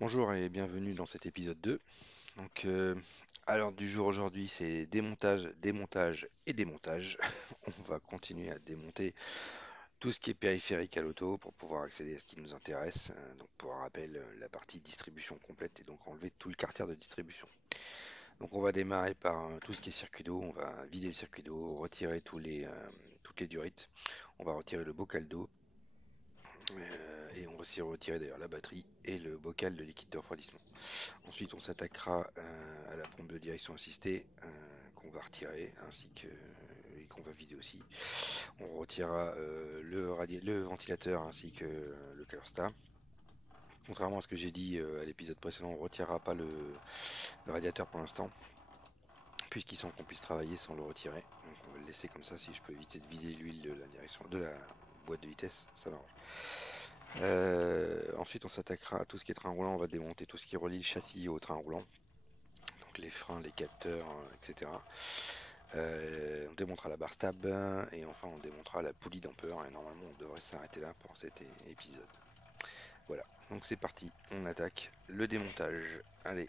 Bonjour et bienvenue dans cet épisode 2. Donc, à l'heure du jour aujourd'hui, c'est démontage, démontage et démontage. On va continuer à démonter tout ce qui est périphérique à l'auto pour pouvoir accéder à ce qui nous intéresse. Donc, pour rappel, la partie distribution complète et donc enlever tout le carter de distribution. Donc, on va démarrer par tout ce qui est circuit d'eau. On va vider le circuit d'eau, retirer toutes les durites. On va retirer le bocal d'eau. Et on va aussi retirer d'ailleurs la batterie et le bocal de liquide de refroidissement. Ensuite, on s'attaquera à la pompe de direction assistée qu'on va retirer ainsi que et qu'on va vider aussi. On retirera le ventilateur ainsi que le calorstat. Contrairement à ce que j'ai dit à l'épisode précédent, on ne retirera pas le radiateur pour l'instant, puisqu'il semble qu'on puisse travailler sans le retirer. Donc on va le laisser comme ça. Si je peux éviter de vider l'huile de la boîte de vitesse, ça m'arrange. Ensuite, on s'attaquera à tout ce qui est train roulant. On va démonter tout ce qui relie le châssis au train roulant. Donc les freins, les capteurs, etc. On démontera la barre stab et enfin on démontera la poulie damper et normalement on devrait s'arrêter là pour cet épisode. Voilà, donc c'est parti, on attaque le démontage. Allez.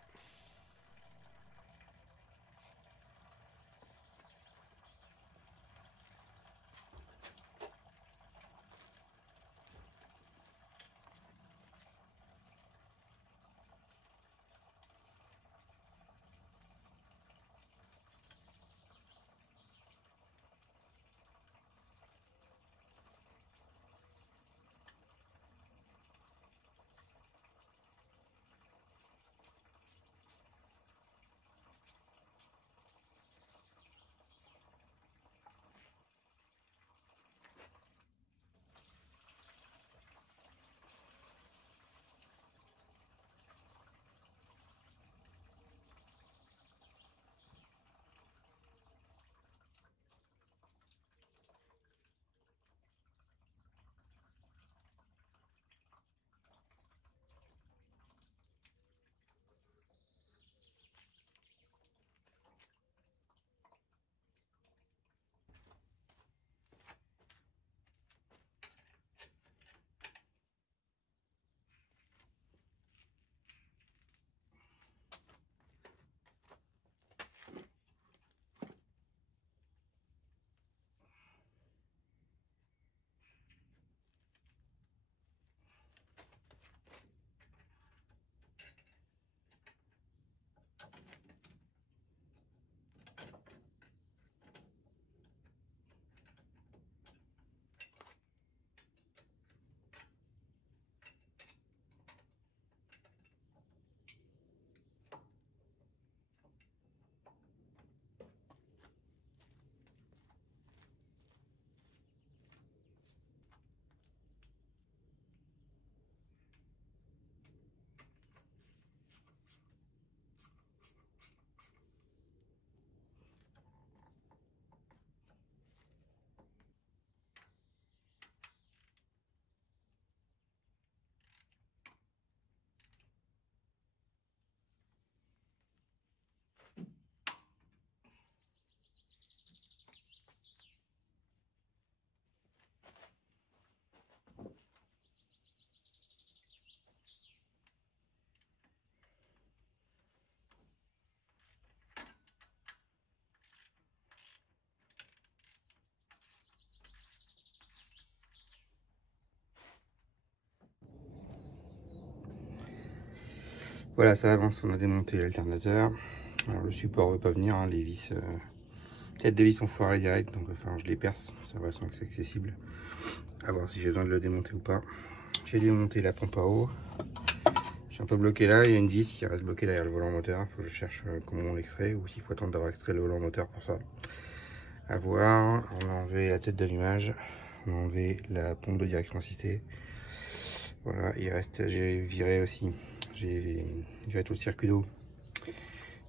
Voilà, ça avance, on a démonté l'alternateur. Alors le support ne veut pas venir, hein, les vis, tête de vis sont foirées direct, donc il va falloir que je les perce, ça va sans que c'est accessible. A voir si j'ai besoin de le démonter ou pas. J'ai démonté la pompe à eau. Je suis un peu bloqué là, il y a une vis qui reste bloquée derrière le volant moteur. Il faut que je cherche comment on l'extrait ou s'il faut attendre d'avoir extrait le volant moteur pour ça. À voir, on a enlevé la tête d'allumage, on a enlevé la pompe de direction assistée. Voilà, il reste, j'ai viré aussi, j'ai viré tout le circuit d'eau,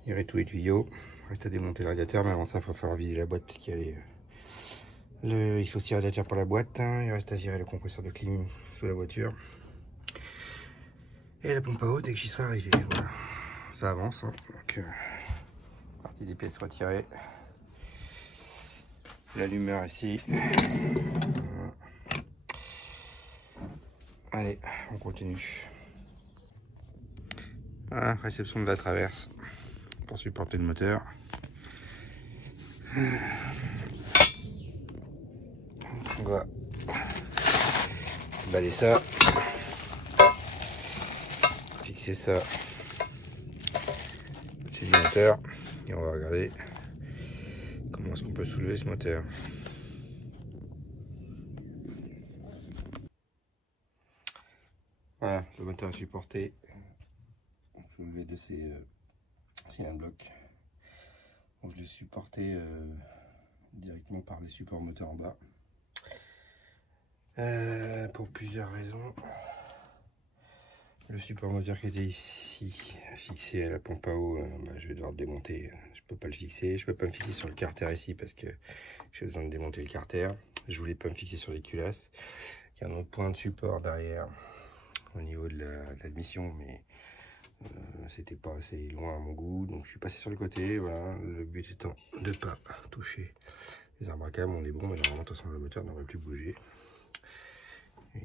viré tous les tuyaux. Il reste à démonter le radiateur, mais avant ça, il va falloir vider la boîte parce qu'il y a il faut tirer le radiateur par la boîte. Il reste à virer le compresseur de clim sous la voiture. Et la pompe à eau dès que j'y serai arrivé. Voilà, ça avance. Donc, partie des pièces retirées. L'allumeur ici. Voilà. Allez, on continue. Voilà, réception de la traverse pour supporter le moteur. On va baller ça, fixer ça au-dessus du moteur et on va regarder comment est-ce qu'on peut soulever ce moteur. Voilà, le moteur est supporté. Soulevé de ces cylindres blocs. Donc, je l'ai supporté directement par les supports moteurs en bas. Pour plusieurs raisons. Le support moteur qui était ici, fixé à la pompe à eau, je vais devoir le démonter. Je peux pas le fixer. Je peux pas me fixer sur le carter ici parce que j'ai besoin de démonter le carter. Je voulais pas me fixer sur les culasses. Il y a un autre point de support derrière au niveau de l'admission, mais c'était pas assez loin à mon goût, donc je suis passé sur le côté. Voilà, le but étant de ne pas toucher les arbres à câbles. On est bon, mais normalement de toute façon le moteur ne va plus bouger.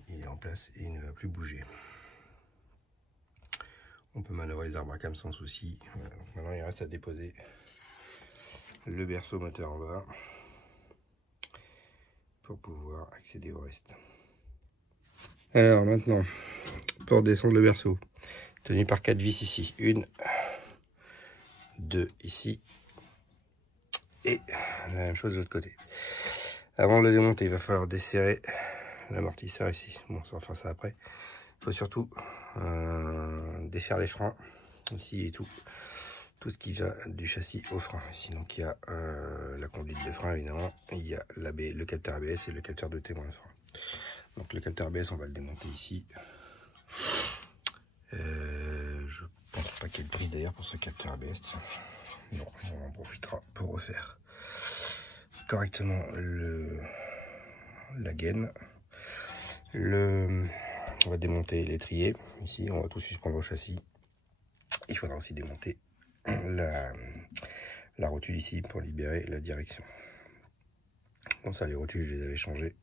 Il est en place et il ne va plus bouger. On peut manœuvrer les arbres à câbles sans souci. Voilà. Maintenant il reste à déposer le berceau moteur en bas pour pouvoir accéder au reste. Alors maintenant, pour descendre le berceau, tenu par 4 vis ici, 1, 2 ici et la même chose de l'autre côté. Avant de le démonter, il va falloir desserrer l'amortisseur ici. Bon, ça, on va faire ça après. Il faut surtout défaire les freins ici et tout ce qui va du châssis au frein ici. Donc il y a la conduite de frein évidemment, il y a le capteur ABS et le capteur de témoin de frein. Donc le capteur ABS, on va le démonter ici. Je pense pas qu'il y ait de prise d'ailleurs pour ce capteur ABS. Non, on en profitera pour refaire correctement la gaine. On va démonter l'étrier ici, on va tout suspendre au châssis. Il faudra aussi démonter la rotule ici pour libérer la direction. Bon, ça, les rotules, je les avais changées.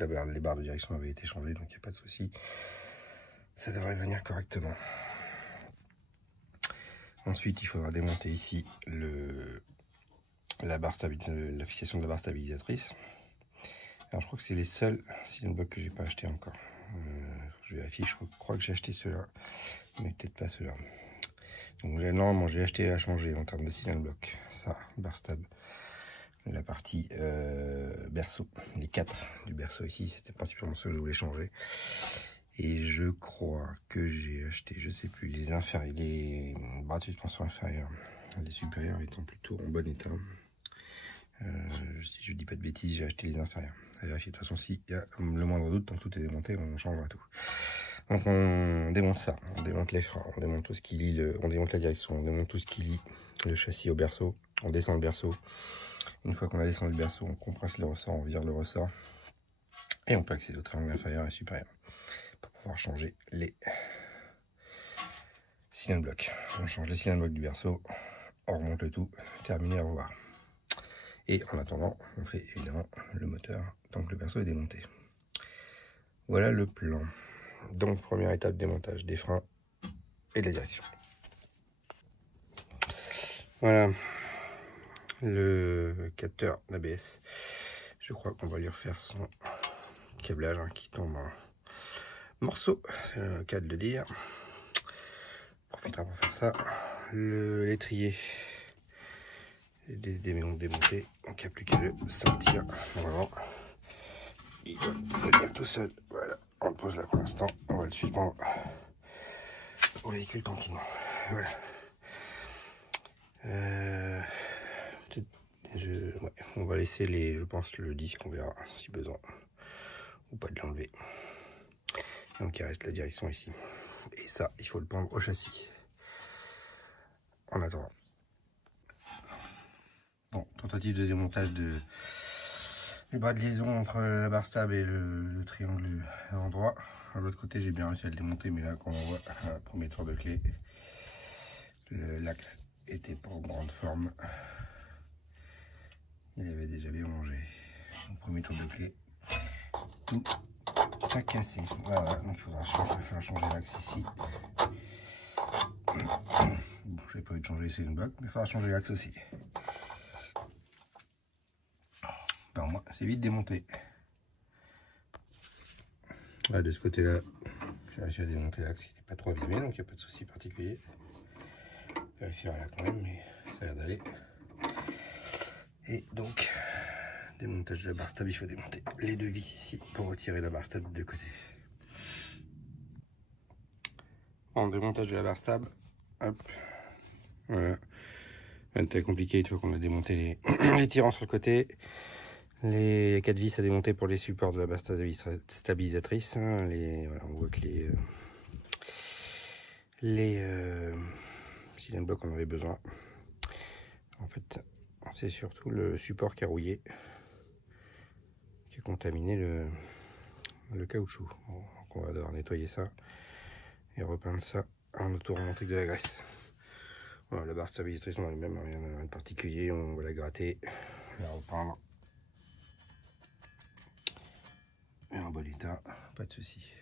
Les barres de direction avaient été changées, donc il n'y a pas de souci. Ça devrait venir correctement. Ensuite, il faudra démonter ici la fixation de la barre stabilisatrice. Alors, je crois que c'est les seuls cylindres blocs que j'ai pas acheté encore. Je vérifie, je crois que j'ai acheté ceux-là, mais peut-être pas ceux-là. Donc, normalement, j'ai acheté à changer en termes de cylindre bloc. Ça, barre stable. La partie berceau, les 4 du berceau ici, c'était principalement ce que je voulais changer. Et je crois que j'ai acheté, je sais plus, les barres de suspension inférieures, les supérieurs étant plutôt en bon état. Si je dis pas de bêtises, j'ai acheté les inférieurs. À vérifier. De toute façon, s'il y a le moindre doute, tant que tout est démonté, on changera tout. Donc on démonte ça, on démonte les freins, on démonte tout ce qui lie, on démonte la direction, on démonte tout ce qui lie le châssis au berceau, on descend le berceau. Une fois qu'on a descendu le berceau, on compresse le ressort, on vire le ressort et on peut accéder au triangle inférieur et supérieur pour pouvoir changer les cylindres blocs. On change les cylindres blocs du berceau, on remonte le tout, terminé, au revoir. Et en attendant, on fait évidemment le moteur tant que le berceau est démonté. Voilà le plan. Donc première étape, démontage des freins et de la direction. Voilà le capteur d'ABS. Je crois qu'on va lui refaire son câblage qui tombe en morceaux, c'est le cas de le dire. On profitera pour faire ça. L'étrier est démonté, donc il n'y a plus qu'à le sortir. Normalement, il doit venir tout seul. Voilà, on le pose là pour l'instant. On va le suspendre au véhicule tranquillement. Voilà. On va laisser je pense le disque, on verra si besoin ou pas de l'enlever. Donc il reste la direction ici. Et ça, il faut le prendre au châssis. En attendant. Bon, tentative de démontage du bras de liaison entre la barre stable et le triangle endroit. De l'autre côté, j'ai bien réussi à le démonter, mais là, quand on voit un premier tour de clé, l'axe était pas en grande forme. Il avait déjà bien mangé. Donc, premier tour de clé, tout a cassé. Voilà, donc il faudra changer l'axe ici. Bon, j'ai pas eu de changer les ceiling blocks, mais il faudra changer l'axe aussi. Ben, moi, c'est vite démonté. Là, de ce côté-là, j'ai réussi à démonter l'axe, il n'est pas trop abîmé, donc il n'y a pas de souci particulier. Vérifier là quand même, mais ça a l'air d'aller. Et donc, démontage de la barre stable, il faut démonter les deux vis ici pour retirer la barre stable de côté. En démontage de la barre stable, hop, voilà. C'est compliqué une fois qu'on a démonté les tirants sur le côté. Les 4 vis à démonter pour les supports de la barre stabilisatrice. Hein, voilà, on voit que les cylindres blocs en avait besoin. En fait, c'est surtout le support qui a rouillé, qui a contaminé le caoutchouc. Bon, donc on va devoir nettoyer ça et repeindre ça en auto-remontant avec de la graisse. Voilà, la barre stabilisatrice en elle-même, rien de particulier. On va la gratter, la repeindre. Et en bon état, pas de souci.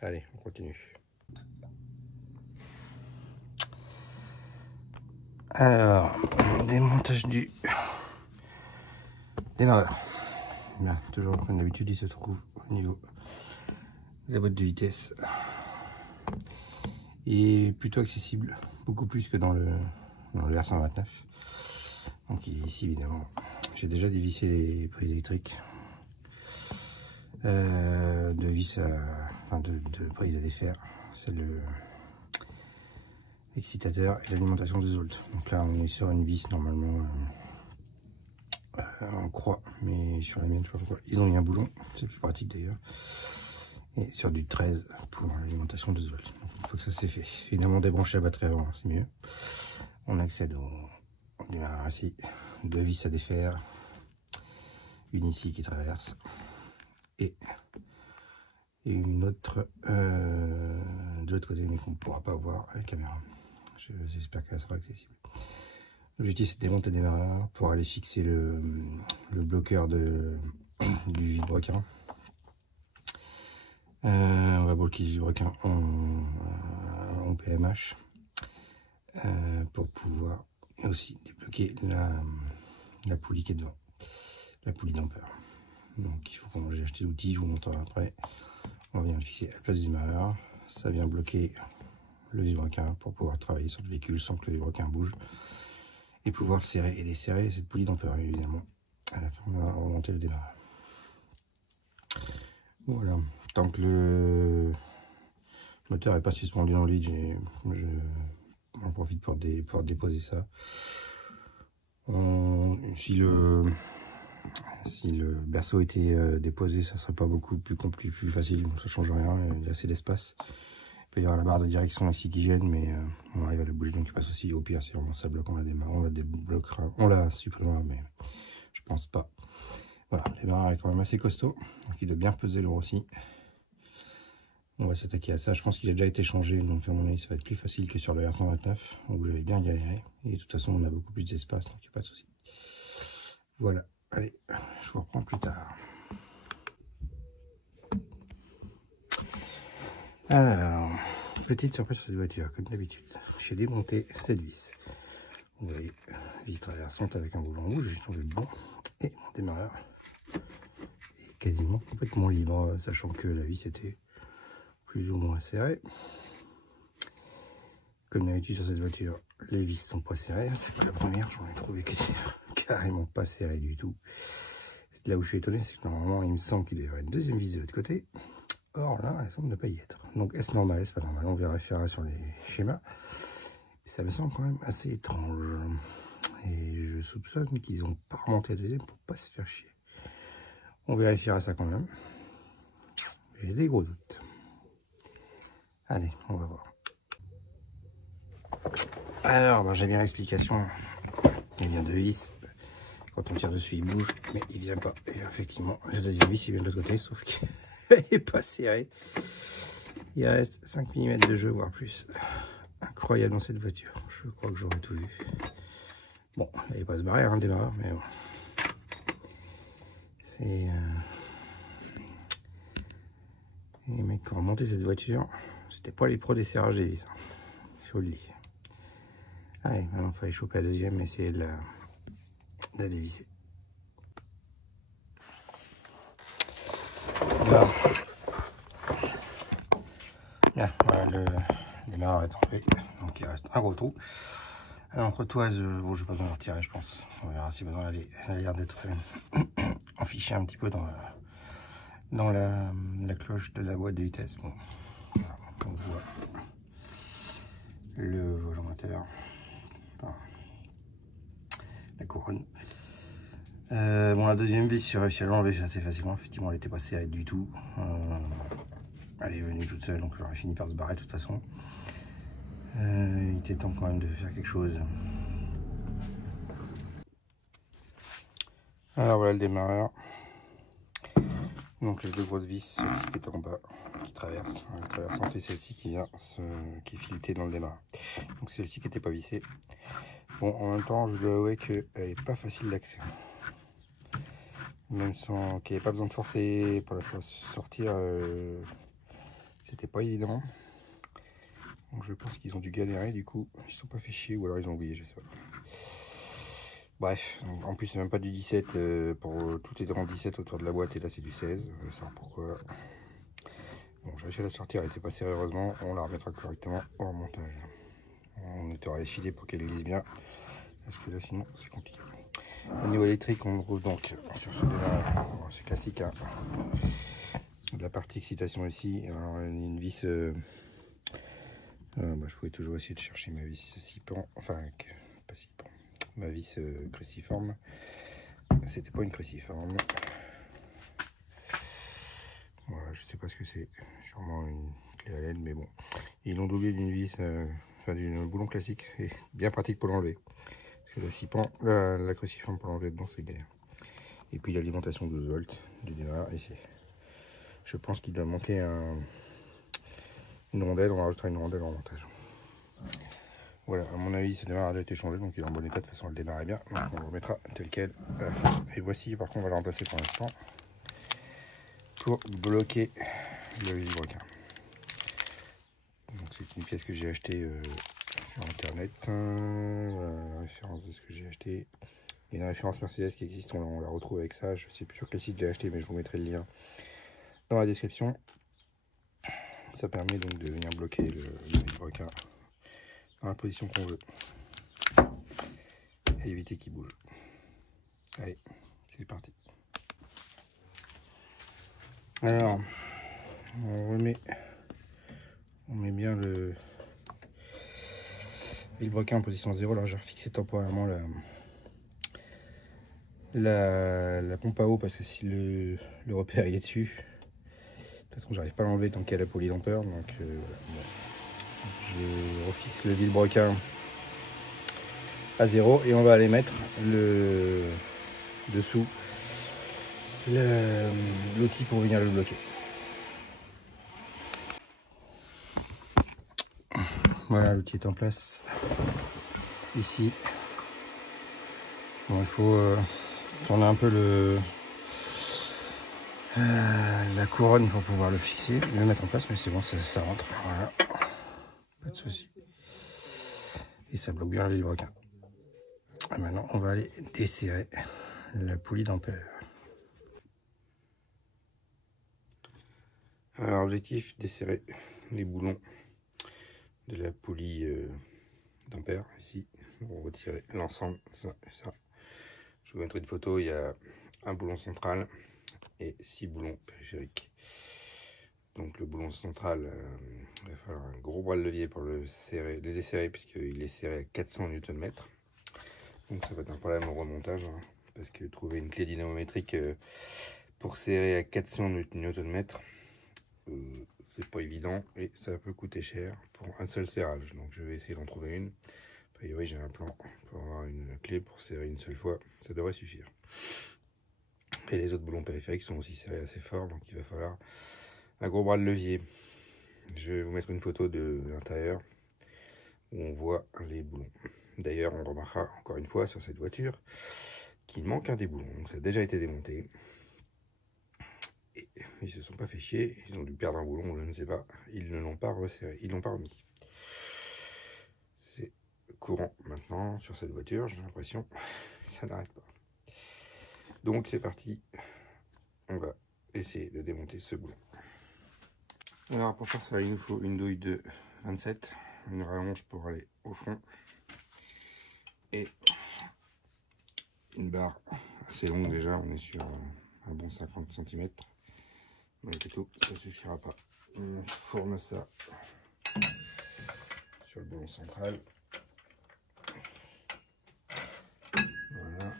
Allez, on continue. Alors, démontage du démarreur. Là, toujours comme d'habitude, il se trouve au niveau de la boîte de vitesse. Il est plutôt accessible, beaucoup plus que dans le R129. Donc il est ici évidemment. J'ai déjà dévissé les prises électriques de vis de prises à défaire. C'est le excitateur et l'alimentation de Zolt. Donc là on est sur une vis normalement en croix, mais sur la mienne je sais pas pourquoi. Ils ont mis un boulon, c'est plus pratique d'ailleurs. Et sur du 13 pour l'alimentation de Zolt. Donc une fois que ça c'est fait, évidemment débrancher la batterie avant, c'est mieux. On accède au démarrage ici, deux vis à défaire, une ici qui traverse et une autre de l'autre côté, mais qu'on ne pourra pas voir à la caméra. J'espère qu'elle sera accessible. L'objectif c'est de démonter le démarreur pour aller fixer le bloqueur du vilebrequin. On va bloquer le vilebrequin en PMH pour pouvoir aussi débloquer la poulie qui est devant, la poulie d'ampère. Donc il faut qu'on j'ai acheté l'outil, je vous montrerai après. On vient le fixer à la place du démarreur, ça vient bloquer le vilebrequin pour pouvoir travailler sur le véhicule sans que le vilebrequin bouge et pouvoir serrer et desserrer cette poulie d'ampère évidemment. À la fin on va remonter le démarreur. Voilà, tant que le moteur n'est pas suspendu dans le vide, j'en profite pour déposer ça. Si le berceau était déposé, ça serait pas beaucoup plus facile, donc ça change rien, il y a assez d'espace. Il peut y avoir la barre de direction ici qui gêne, mais on arrive à la bouger, donc il n'y a pas de souci. Au pire, si vraiment ça bloque, on la démarre, on la débloquera, on la supprimera, mais je pense pas. Voilà, le démarreur est quand même assez costaud, donc il doit bien peser lourd aussi. On va s'attaquer à ça, je pense qu'il a déjà été changé, donc à mon avis ça va être plus facile que sur le R129, où j'avais bien galéré. Et de toute façon on a beaucoup plus d'espace, donc il n'y a pas de souci. Voilà, allez, je vous reprends plus tard. Alors, petite surprise sur cette voiture, comme d'habitude. J'ai démonté cette vis. Vous voyez, vis traversante avec un boulon rouge, j'ai trouvé le bon. Et mon démarreur est quasiment complètement libre, sachant que la vis était plus ou moins serrée. Comme d'habitude sur cette voiture, les vis sont pas serrées. C'est pas la première, j'en ai trouvé qui était carrément pas serré du tout. Là où je suis étonné, c'est que normalement il me semble qu'il y aurait une deuxième vis de l'autre côté. Or là, elle semble ne pas y être. Donc est-ce normal, est-ce pas normal? On vérifiera sur les schémas. Mais ça me semble quand même assez étrange. Et je soupçonne qu'ils ont pas remonté la deuxième pour pas se faire chier. On vérifiera ça quand même. J'ai des gros doutes. Allez, on va voir. Alors, ben, j'ai bien l'explication. Il vient de vis. Quand on tire dessus, il bouge, mais il vient pas. Et effectivement, la deuxième vis, il vient de l'autre côté, sauf qu'il n'est pas serré. Il reste 5 mm de jeu, voire plus. Incroyable dans cette voiture. Je crois que j'aurais tout vu. Bon, il n'y avait pas de barrière, un démarreur, mais bon. C'est... Et les mecs qui ont monté cette voiture, c'était pas les pros des serrages des vis, hein. Je vous le dis. Allez, maintenant il fallait choper la deuxième et essayer de la dévisser. Voilà, voilà le démarreur est tombé, donc il reste un gros trou. L'entretoise, bon, j'ai pas besoin de retirer, je pense. On verra si besoin. Elle a l'air d'être enfichée un petit peu dans la cloche de la boîte de vitesse. Bon, voilà, on voit le volant moteur, enfin, la couronne. Bon, la deuxième vis, j'ai réussi à l'enlever assez facilement. Effectivement, elle n'était pas serrée du tout. Elle est venue toute seule, donc elle aurait fini par se barrer de toute façon. Il était temps quand même de faire quelque chose. Alors voilà le démarreur. Donc les deux grosses vis, celle-ci qui est en bas, qui traverse, la traversante, et celle-ci qui vient qui est filetée dans le démarreur. Donc celle-ci qui n'était pas vissée. Bon, en même temps, je dois avouer qu'elle n'est pas facile d'accès. Même sans qu'il n'y ait pas besoin de forcer pour la sortir, c'était pas évident. Donc je pense qu'ils ont dû galérer, du coup ils se sont pas fait chier, ou alors ils ont oublié, je sais pas. Bref, en plus c'est même pas du 17, tout est en 17 autour de la boîte, et là c'est du 16, je sais pas pourquoi. Bon, j'ai réussi à la sortir, elle était pas serrée heureusement, on la remettra correctement au remontage. On nettoiera les filets pour qu'elle glisse bien, parce que là sinon c'est compliqué. Au niveau électrique, on retrouve donc sur ce démarreur, c'est classique, hein, de la partie excitation ici. Alors, une vis, je pouvais toujours essayer de chercher ma vis 6 pans, enfin pas 6 pans, ma vis cruciforme. C'était pas une cruciforme. Voilà, je sais pas ce que c'est, sûrement une clé à laine, mais bon. Ils l'ont doublé d'une vis, enfin d'un boulon classique, et bien pratique pour l'enlever. Parce que la 6 pans, la cruciforme pour l'enlever dedans, c'est galère. Et puis l'alimentation 12 volts du démarreur ici. Je pense qu'il doit manquer une rondelle, on va rajouter une rondelle en montage. Voilà, à mon avis, ce démarreur a été changé, donc il est en bon état, de toute façon, elle démarrait bien. Donc on le remettra tel quel à la fin. Et voici, par contre, on va le remplacer pour l'instant pour bloquer le vilebrequin. Donc c'est une pièce que j'ai achetée sur internet. Voilà la référence de ce que j'ai acheté. Il y a une référence Mercedes qui existe, on la retrouve avec ça. Je sais plus sur quel site j'ai acheté, mais je vous mettrai le lien dans la description. Ça permet donc de venir bloquer le vilebrequin dans la position qu'on veut et éviter qu'il bouge. Allez, c'est parti. Alors, on met bien le vilebrequin en position 0. Alors j'ai refixé temporairement la pompe à eau, parce que si le repère il est dessus, de toute façon j'arrive pas à l'enlever tant qu'il y a la polydampeur. Donc bon, je refixe le vilebrequin à 0 et on va aller mettre le dessous l'outil pour venir le bloquer. Voilà, l'outil est en place ici. Bon, il faut tourner un peu la couronne pour pouvoir le fixer, le mettre en place, mais c'est bon, ça rentre. Voilà, pas de souci. Et ça bloque bien le vilebrequin. Et maintenant, on va aller desserrer la poulie d'ampère. Alors, objectif, desserrer les boulons de la poulie d'ampère ici. On va retirer l'ensemble, ça et ça. Je vous mettrai une photo, il y a un boulon central et 6 boulons périphériques. Donc le boulon central, il va falloir un gros bras de levier pour le desserrer, puisqu'il est serré à 400 Nm. Donc ça va être un problème au remontage, hein, parce que trouver une clé dynamométrique pour serrer à 400 Nm, c'est pas évident et ça peut coûter cher pour un seul serrage. Donc je vais essayer d'en trouver une. A priori j'ai un plan pour avoir une clé pour serrer une seule fois, ça devrait suffire. Et les autres boulons périphériques sont aussi serrés assez fort, donc il va falloir un gros bras de levier. Je vais vous mettre une photo de l'intérieur où on voit les boulons. D'ailleurs, on remarquera encore une fois sur cette voiture qu'il manque un des boulons. Donc ça a déjà été démonté. Et ils se sont pas fait chier, ils ont dû perdre un boulon, je ne sais pas, ils ne l'ont pas resserré, ils l'ont pas remis. C'est courant maintenant sur cette voiture, j'ai l'impression, ça n'arrête pas. Donc c'est parti, on va essayer de démonter ce boulon. Alors pour faire ça, il nous faut une douille de 27, une rallonge pour aller au fond, et une barre assez longue déjà, on est sur un bon 50 cm. Malgré tout, ça suffira pas. On fourne ça sur le boulon central. Voilà.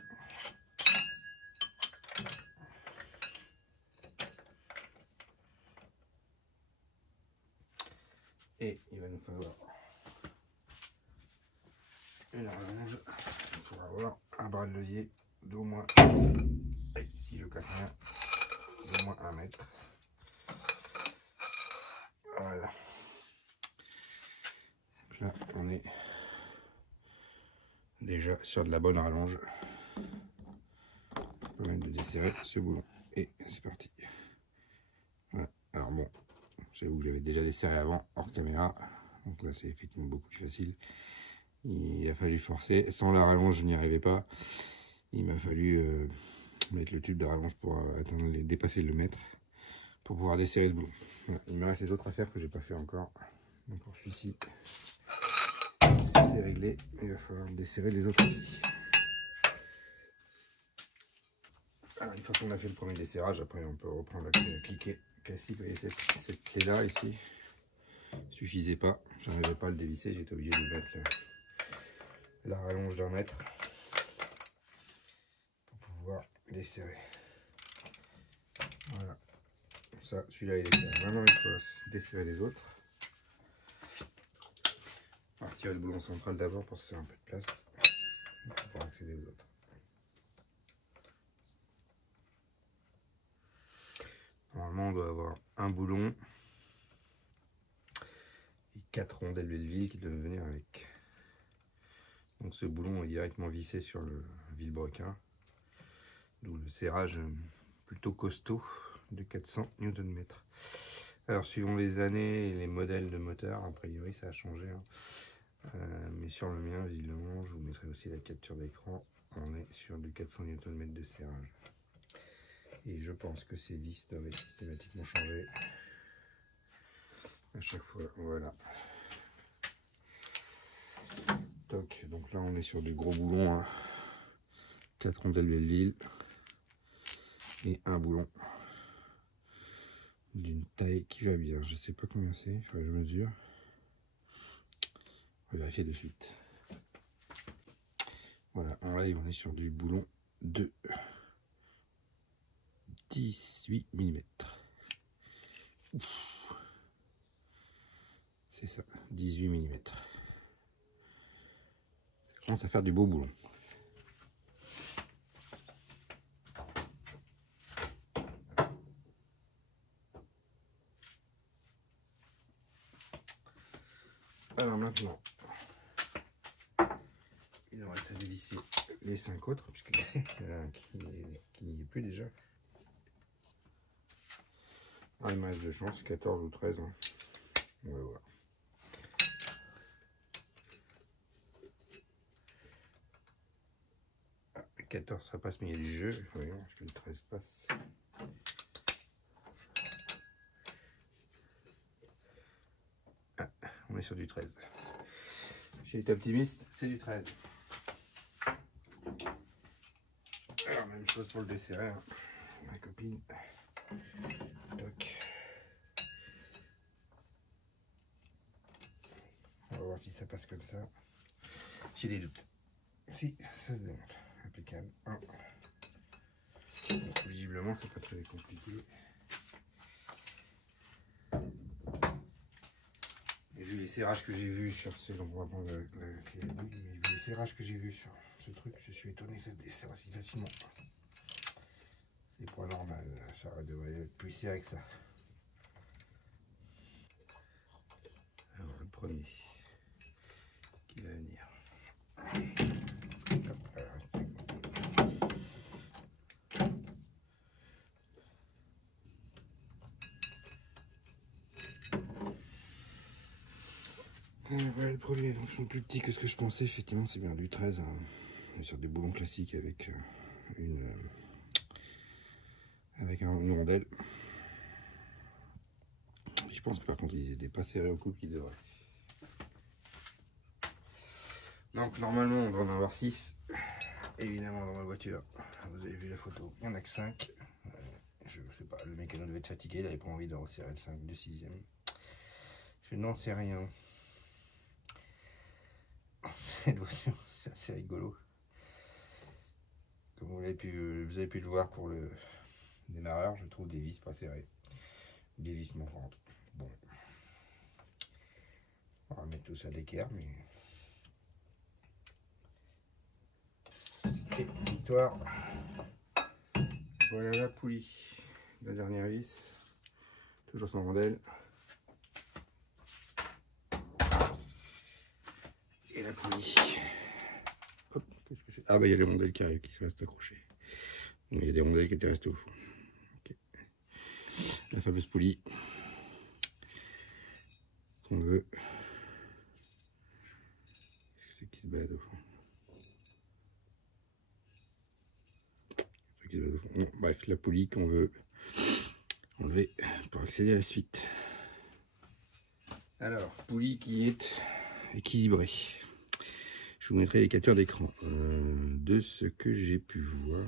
Et il va nous falloir une rallonge. Il faudra avoir un bras de levier d'au moins, si je casse rien, d'au moins 1 mètre. Voilà. Donc là, on est déjà sur de la bonne rallonge. On va mettre de desserrer ce boulon. Et c'est parti. Voilà. Alors bon, j'avoue que j'avais déjà desserré avant, hors caméra. Donc là, c'est effectivement beaucoup plus facile. Il a fallu forcer. Sans la rallonge, je n'y arrivais pas. Il m'a fallu mettre le tube de rallonge pour atteindre dépasser le mètre pour pouvoir desserrer ce boulon. Voilà. Il me reste les autres affaires que j'ai pas fait encore. Donc pour celui-ci, c'est réglé. Il va falloir desserrer les autres aussi. Alors une fois qu'on a fait le premier desserrage, après on peut reprendre la clé à cliquer classique. Vous voyez cette clé là ici suffisait pas. J'arrivais pas à le dévisser. J'étais obligé de mettre la rallonge d'1 mètre pour pouvoir desserrer. Voilà. Ça, celui-là il est serré. Maintenant il faut desserrer les autres. On va retirer le boulon central d'abord pour se faire un peu de place pour pouvoir accéder aux autres. Normalement on doit avoir un boulon et 4 rondelles Belleville qui doivent venir avec. Donc ce boulon est directement vissé sur le vilebrequin, d'où le serrage plutôt costaud de 400 Nm. Alors suivant les années et les modèles de moteur, a priori ça a changé, hein. Mais sur le mien, visiblement, je vous mettrai aussi la capture d'écran, on est sur du 400 Nm de serrage. Et je pense que ces vis doivent être systématiquement changées à chaque fois. Voilà. Toc. Donc là on est sur du gros boulon, hein. 4 rondelles Belleville et un boulon d'une taille qui va bien. Je sais pas combien c'est, il faut que je mesure. On va vérifier de suite. Voilà, en live on est sur du boulon de 18 mm. C'est ça, 18 mm. Ça commence à faire du beau boulon. Alors maintenant, il nous reste à dévisser les 5 autres, puisqu'il y en a un qui n'y est plus déjà. Ah, il me reste de chance, 14 ou 13. Hein. On va voir. Ah, le 14 ça passe, mais il y a du jeu. Voyons, est-ce que le 13 passe? Ah, on est sur du 13. J'ai été optimiste, c'est du 13. Alors, même chose pour le desserrer, hein. Ma copine. Toc. On va voir si ça passe comme ça. J'ai des doutes. Si, ça se démonte. Impeccable. Donc, visiblement, c'est pas très compliqué. Et vu les serrages que j'ai vus sur ces... Donc, on va prendre la clé à douille, mais vu les serrages que j'ai vus sur ce truc, je suis étonné que ça se desserre aussi facilement. C'est pas normal, ça devrait être plus serré que ça. Alors, le premier qui va venir. Hop, alors, Voilà le premier, donc ils sont plus petits que ce que je pensais. Effectivement, c'est bien du 13 hein, sur des boulons classiques avec une rondelle. Je pense que par contre ils étaient pas serrés au cou qu'ils devraient. Donc normalement on doit en avoir 6. Évidemment dans ma voiture, vous avez vu la photo, il n'y en a que 5. Je sais pas, le mécano devait être fatigué, il n'avait pas envie de resserrer le 5 de 6ème. Je n'en sais rien. Cette voiture, c'est assez rigolo. Comme vous avez pu le voir pour le démarreur, je trouve des vis pas serrées. Des vis manquantes. Bon. On va mettre tout ça d'équerre, mais... Et victoire. Voilà la poulie. La dernière vis. Toujours sans rondelle. Et la poulie. Hop, qu'est-ce que c'est? Ah bah il y a les rondelles qui arrivent, qui restent accrochées. Donc, il y a des rondelles qui étaient restées au fond. Okay. La fameuse poulie qu'on veut. Qu'est-ce que c'est qui se balade au fond? Bon, bref, la poulie qu'on veut enlever pour accéder à la suite. Alors, poulie qui est équilibrée. Je vous mettrai les captures d'écran. De ce que j'ai pu voir,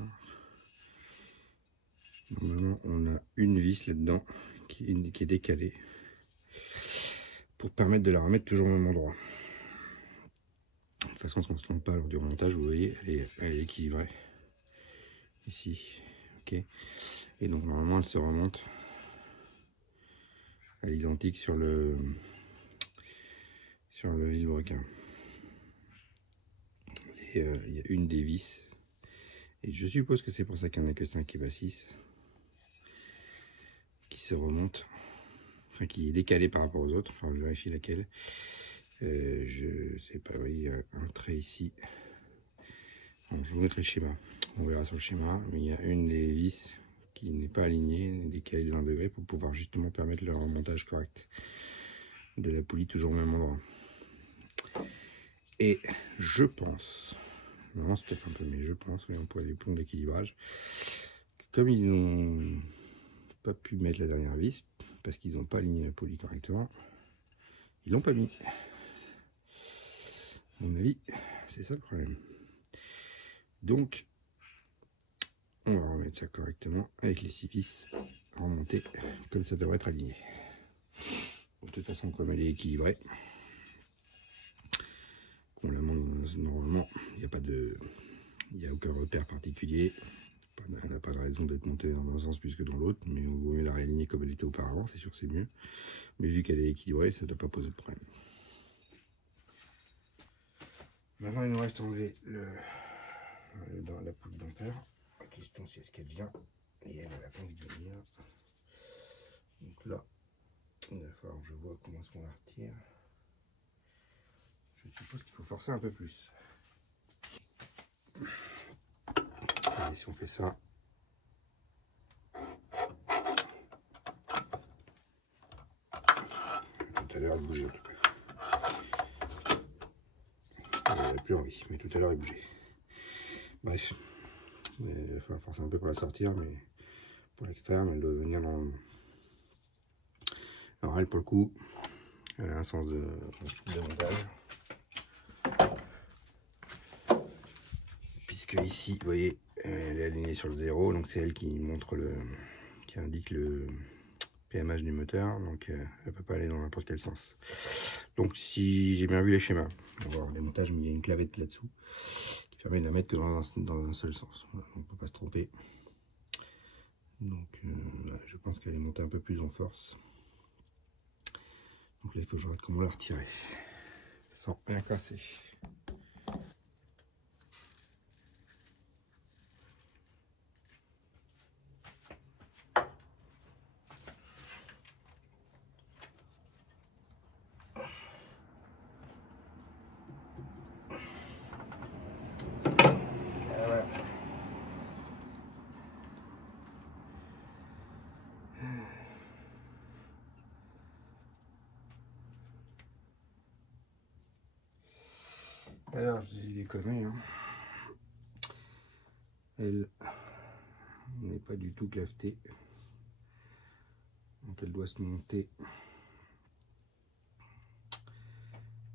normalement on a une vis là-dedans qui est décalée pour permettre de la remettre toujours au même endroit. De toute façon, si on ne se trompe pas lors du remontage, vous voyez, elle est équilibrée. Ici, ok. Et donc normalement elle se remonte à l'identique sur le vilebrequin. Et il y a une des vis, et je suppose que c'est pour ça qu'il n'y en a que 5 et pas 6, qui se remonte, enfin qui est décalée par rapport aux autres. Alors je vérifie laquelle. Je sais pas, oui, il y a un trait ici. Bon, je vous mettrai le schéma, on verra sur le schéma, mais il y a une des vis qui n'est pas alignée, décalée de 20 degrés pour pouvoir justement permettre le remontage correct de la poulie toujours au même endroit. Et je pense, non c'est peut-être un peu, mais je pense, oui, on pourrait les plombs d'équilibrage, comme ils n'ont pas pu mettre la dernière vis, parce qu'ils n'ont pas aligné la poulie correctement, ils l'ont pas mis. À mon avis, c'est ça le problème. Donc, on va remettre ça correctement avec les 6 vis remontées, comme ça devrait être aligné. De toute façon, comme elle est équilibrée, qu'on la monte normalement, il n'y a aucun repère particulier. Elle n'a pas de raison d'être montée dans un sens plus que dans l'autre, mais on vaut mieux la réaligner comme elle était auparavant, c'est sûr que c'est mieux. Mais vu qu'elle est équilibrée, ça ne doit pas poser de problème. Maintenant, il nous reste à enlever la poulie d'ampère. La question, c'est est-ce qu'elle vient? Et elle n'a pas envie de venir. Donc là, il va falloir que je vois comment est-ce qu'on la retire. Je suppose qu'il faut forcer un peu plus. Et si on fait ça, tout à l'heure elle bougeait en tout cas. Elle n'avait plus envie, mais tout à l'heure elle bougeait. Bref, il va falloir forcer un peu pour la sortir, mais pour l'extraire, elle doit venir dans... Alors elle, pour le coup, elle a un sens de démontage. Puisque ici, vous voyez, elle est alignée sur le 0, donc c'est elle qui montre qui indique le PMH du moteur, donc elle ne peut pas aller dans n'importe quel sens. Donc si j'ai bien vu les schémas, on va voir les montages, mais il y a une clavette là-dessous qui permet de la mettre que dans un seul sens. Voilà, on ne peut pas se tromper. Donc je pense qu'elle est montée un peu plus en force. Donc là, il faut que je regarde comment la retirer sans rien casser. l'heure, je disais des conneries. Hein. Elle n'est pas du tout clavetée. Donc elle doit se monter.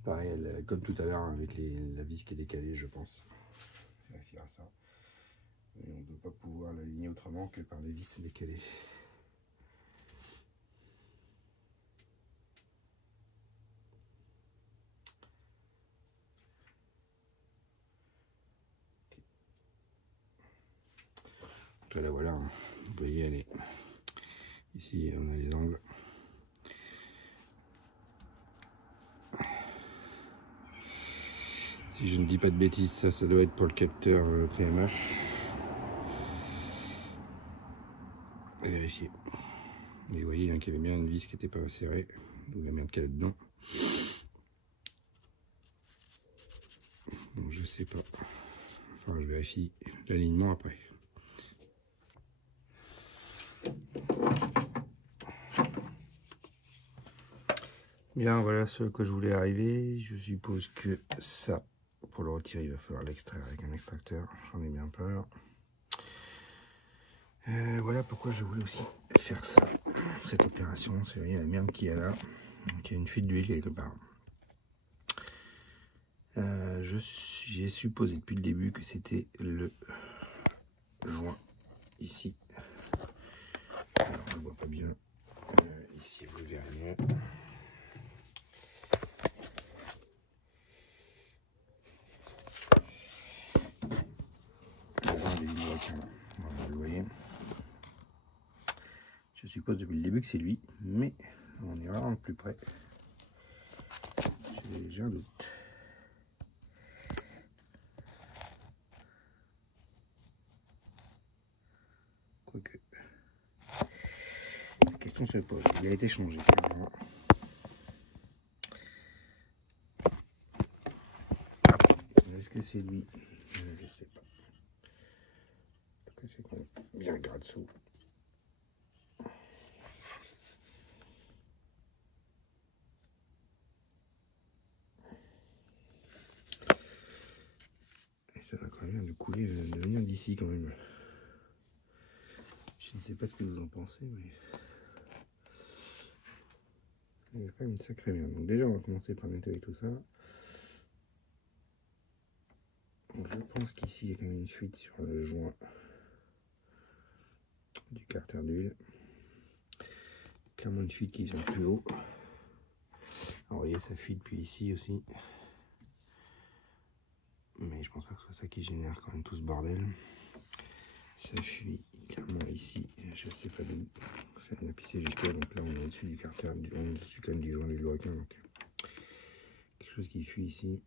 Pareil, comme tout à l'heure, avec la vis qui est décalée, je pense. Je vérifierai ça. Et on ne doit pas pouvoir l'aligner autrement que par les vis décalées. Donc là, voilà, hein. Vous voyez, elle est ici, on a les angles. Si je ne dis pas de bêtises, ça doit être pour le capteur PMH. À vérifier. Et vous voyez, qu'il y avait bien une vis qui n'était pas serrée, d'où la merde qu'elle est dedans. Donc je sais pas. Enfin, je vérifie l'alignement après. Bien, voilà ce que je voulais arriver. Je suppose que ça, pour le retirer, il va falloir l'extraire avec un extracteur. J'en ai bien peur. Voilà pourquoi je voulais aussi faire ça, cette opération. C'est la merde qu'il y a là. Donc, il y a une fuite d'huile quelque part. J'ai supposé depuis le début que c'était le joint ici. Alors, on ne le voit pas bien. Ici, vous le verrez mieux. Le joint des villes, voilà, vous le voyez. Je suppose depuis le début que c'est lui, mais on ira de plus près. J'ai un doute. Quoique, la question se pose. Il a été changé. Est-ce que c'est lui? Je ne sais pas. En tout cas, c'est quand même bien gratte-sous. Et ça va quand même de couler, de venir d'ici quand même. Je ne sais pas ce que vous en pensez, mais il y a quand même une sacrée merde. Donc déjà, on va commencer par nettoyer tout ça. Donc, je pense qu'ici, il y a quand même une fuite sur le joint du carter d'huile. Clairement une fuite qui vient plus haut. Alors, vous voyez, ça fuit depuis ici aussi. Mais je pense pas que ce soit ça qui génère quand même tout ce bordel. Ça fuit clairement ici, je sais pas d'où. Ça vient pisser jusque là, donc là on est au-dessus du carter, on est au-dessus quand même du joint du requin, donc quelque chose qui fuit ici.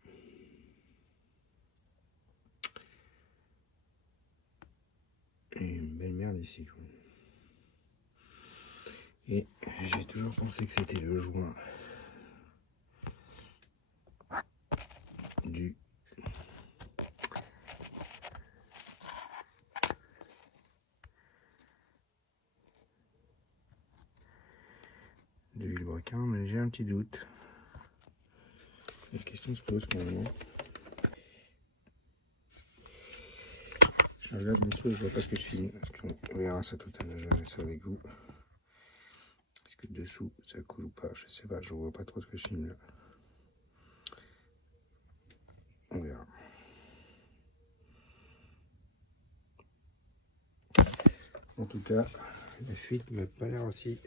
Et une belle merde ici. Et j'ai toujours pensé que c'était le joint du vilebrequin, mais j'ai un petit doute. La question se pose quand même. Je regarde mon truc, je vois pas ce que je filme. On verra ça tout à l'heure, je verrai ça avec vous. Est-ce que dessous ça coule ou pas? Je sais pas, je vois pas trop ce que je filme là. On verra. En tout cas, la fuite m'a pas l'air aussi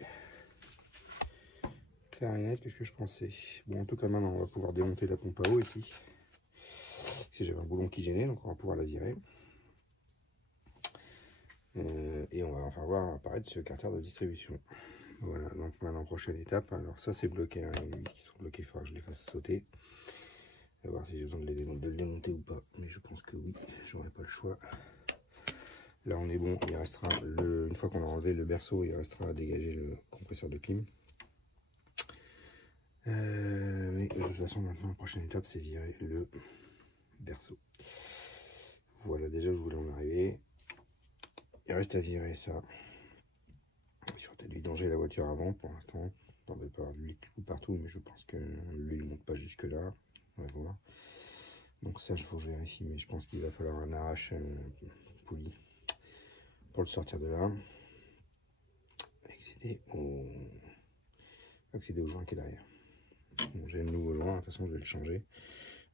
claire et nette que ce que je pensais. Bon, en tout cas, maintenant, on va pouvoir démonter la pompe à eau ici. Si j'avais un boulon qui gênait, donc on va pouvoir la virer. Et on va enfin voir apparaître ce carter de distribution. Voilà, donc maintenant, prochaine étape. Alors ça, c'est bloqué, hein. Les vis qui sont bloquées, il faudra que je les fasse sauter. On va voir si j'ai besoin de le démonter ou pas. Mais je pense que oui, j'aurai pas le choix. Là, on est bon. Il restera, une fois qu'on a enlevé le berceau, il restera à dégager le compresseur de clim. Mais de toute façon, maintenant, la prochaine étape, c'est virer le berceau. Voilà, déjà, je voulais en arriver. Il reste à virer ça. Il faut peut-être vidanger la voiture avant, pour l'instant. Il ne doit pas avoir de l'huile partout, mais je pense que l'huile ne monte pas jusque là. On va voir. Donc ça, il faut que je vérifie, mais je pense qu'il va falloir un arrache poulie pour le sortir de là. Accéder au joint qui est derrière. Bon, j'ai le nouveau joint, de toute façon je vais le changer.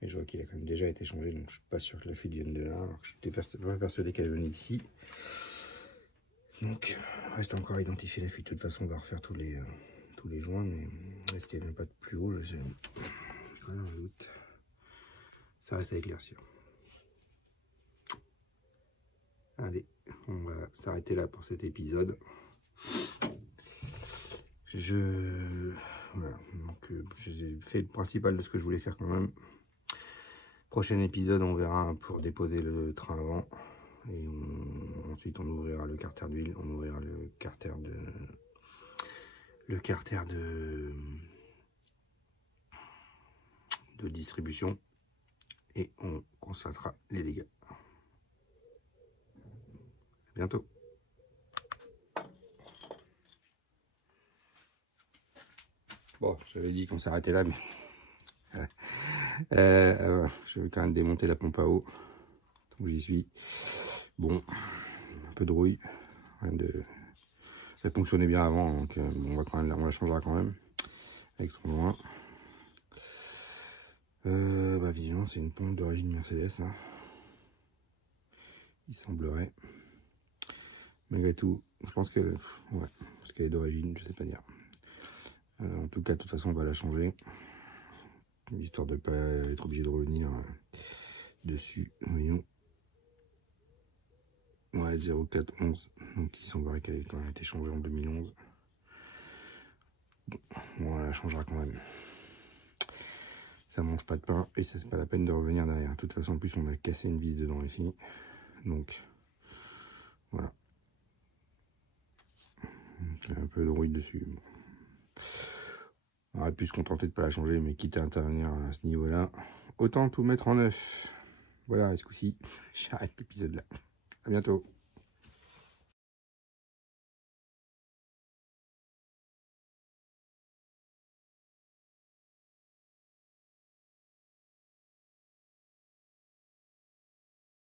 Et je vois qu'il a quand même déjà été changé, donc je suis pas sûr que la fuite vienne de là, alors que je suis pas persuadé qu'elle venait d'ici. Donc, reste encore à identifier la fuite. De toute façon, on va refaire tous les joints, mais est-ce qu'il n'y en a pas de plus haut? Je sais rien, je doute. Ça reste à éclaircir. Allez, on va s'arrêter là pour cet épisode. Voilà, donc j'ai fait le principal de ce que je voulais faire quand même. Prochain épisode, on verra pour déposer le train avant. Et ensuite, on ouvrira le carter d'huile, on ouvrira le carter de distribution et on constatera les dégâts. À bientôt. Bon, j'avais dit qu'on s'arrêtait là, mais je vais quand même démonter la pompe à eau. Donc j'y suis. Bon, un peu de rouille. Ça fonctionnait bien avant, donc on la changera quand même avec son joint. Visiblement c'est une pompe d'origine Mercedes, hein. Il semblerait. Malgré tout, je pense que ouais, parce qu'elle est d'origine, je sais pas dire. En tout cas, de toute façon, on va la changer, histoire de ne pas être obligé de revenir dessus. Voyons. Ouais, 0411. Donc il semblerait qu'elle ait quand même été changée en 2011. Bon, on la changera quand même. Ça mange pas de pain et ça c'est pas la peine de revenir derrière. De toute façon, en plus on a cassé une vis dedans ici. Donc voilà. Donc, il y a un peu de rouille dessus. Bon. On aurait pu se contenter de pas la changer, mais quitte à intervenir à ce niveau-là, autant tout mettre en neuf. Voilà, ce coup-ci, j'arrête l'épisode là. À bientôt.